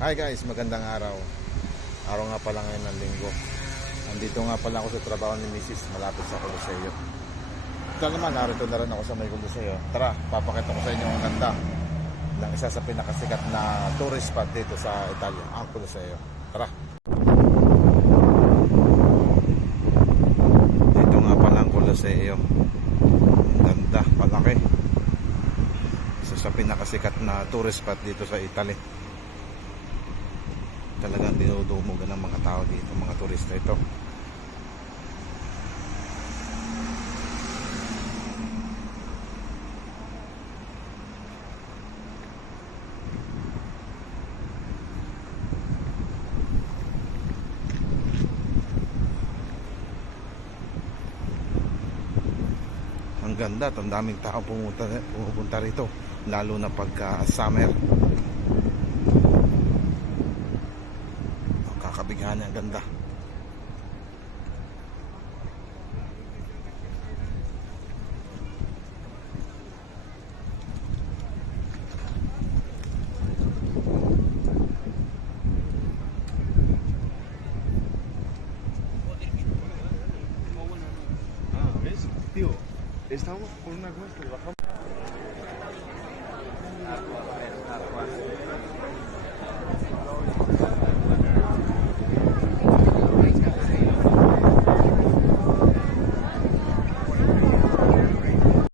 Hi guys, magandang araw. Araw nga pala ngayon ng linggo. Nandito nga pala ako sa trabaho ni Mrs. malapit sa Coliseo. Ito naman, narito na rin ako sa may Coliseo. Tara, papakita ko sa inyo ang ganda ng isa sa pinakasikat na tourist spot dito sa Italia, ang Coliseo. Tara. Dito nga pala ang Coliseo. Ang ganda, malaki. Isa sa pinakasikat na tourist spot dito sa Italy. Talagang dinudumugan ng mga tao dito, mga turista ito. Ang ganda, ang daming tao pumupunta rito, lalo na pagka summer. Kabighan niya, ganda. Ah, ¿ves? Tío, estamos por una cosa, bajamos.